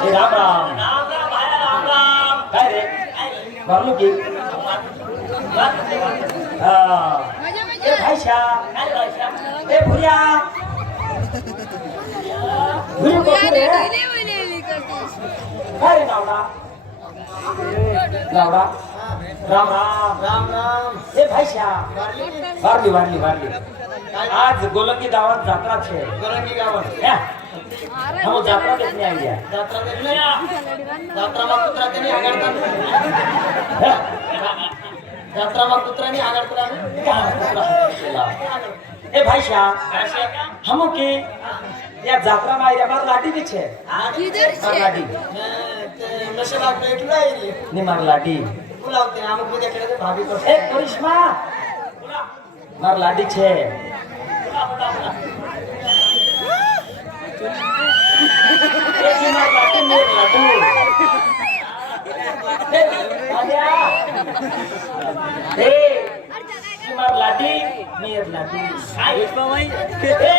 ए राम राम राम राम भाया राम राम काय रे मारलो की ए भाईशा काय भाषा ए भुरिया भुरी कोण रे काय रे नावडा नावडा राम राम राम राम ए भाईशा वारली वारली वारली आज गोलंगी गावात जात्रा છે गोरंगी गावात હે हम जात्रा देखने आई है यात्रा देखले यात्राમાં કૂતરાની આગળ यात्राમાં કૂતરાની આગળ ए भाईशा हम के या जात्रा में आई हमार लाठी भी છે किधर मार से लाठी નશેબાગ એટલું આવી ની માર લાठी બોલાવતે અમુક બધા ખેડે ભાભી તો ए करिश्मा मार लाठी છે ए जी मार लाठी मेर लाडू ए आजा ए जी मार लाठी मेर लाडू ए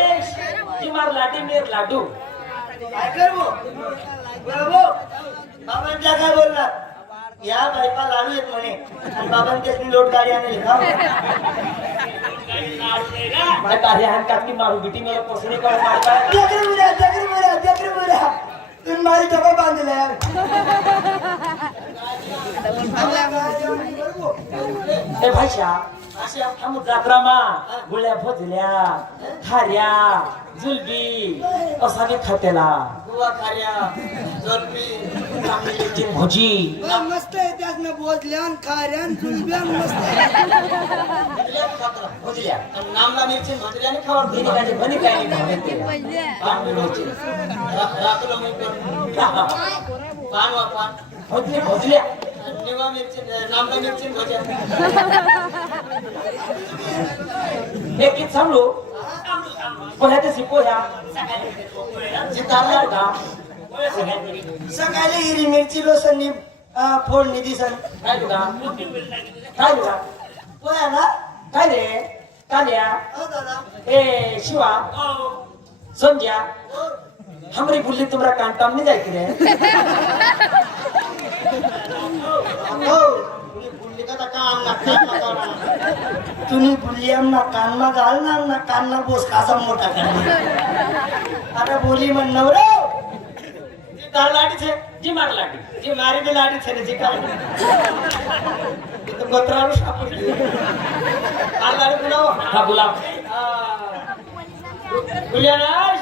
जी मार लाठी मेर लाडू काय करबो बोलावो बाबांच्या काय बोलणार या बायपा लाडू येत म्हणे आणि बाबांच्या लोट गाडी आणली का मैं तारे हाथ काट की मारू बेटी मेरे पोसने का मारता है जगरी मुरा तुम मारी डबा बांध ले यार ए भाईशा हम जात्रा मा गुळ्या भोजल्या खाऱ्या जुलबी असा बी खातेला बुवा खार्या जोलपी चांगली भोजी मस्त आहे त्याच ना बोजल्यान खाऱ्यान जुलब्यान मस्त भोजल्या नामला मिरची भजल्याने खावा बनी काय बनी काय नाही पहिले काम मिळवची रातला मी पान वा पान भोजली भोजल्या निवा मिरची नामला मिरची भज्या एक कित सांगलो पोह्याचे सिपोह्या जिताला का सकाळी हिरी मिरची लोसनी फोडणी दिसन काय तुला पोया ना काय रे काल्या हो दादा ए शिवा संध्या हमरी बुल्ली तुम्हारा कांटाम नहीं जाती रे हो बुल्ली का काम ना तुम्ही बुल्ली आमना कानमा घाल ना कान्ना बोस कासा मोठा करणे आता बोली म्हण नवरो जी तार लाडी छे जी मार लाटी जी मारी बी लाडी छे ने जी काय तो गत्रारू सापडी तार लाडी बुलाव हा गुलाब बुलियानाश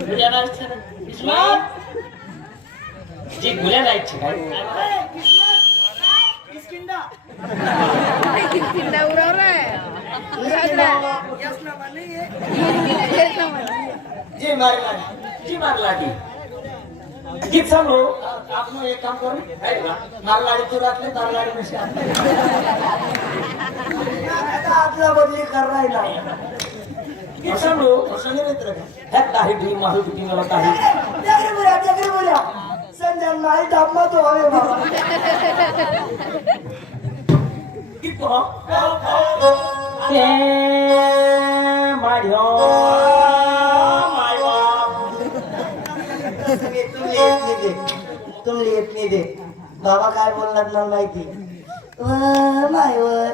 बुलियानाश किस्मत जी गुल्या लाईट छे काय किसकिंदा किंदा उडवला जी मारी लाडी जी मार लाटी कित सांगू आपण एक काम करू काय तुला मार लाडी तू राखले तार लाडी नसे आता आपला बदली कर राहिला कित सांगू प्रसंग मित्र का ह्या ताही ढी मारू किती मला ताही जगरी बोला संजय नाही दाबमा तो हवे बाबा कित को ए माढ्यो मायवा तुम लेत नाही दे बाबा काय बोलणार ना माहिती मायवर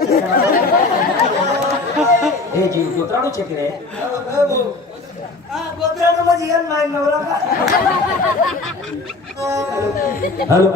ए जी कुत्राडू छे रे गोत्रानं मध्ये येण नाही नवरा का हॅलो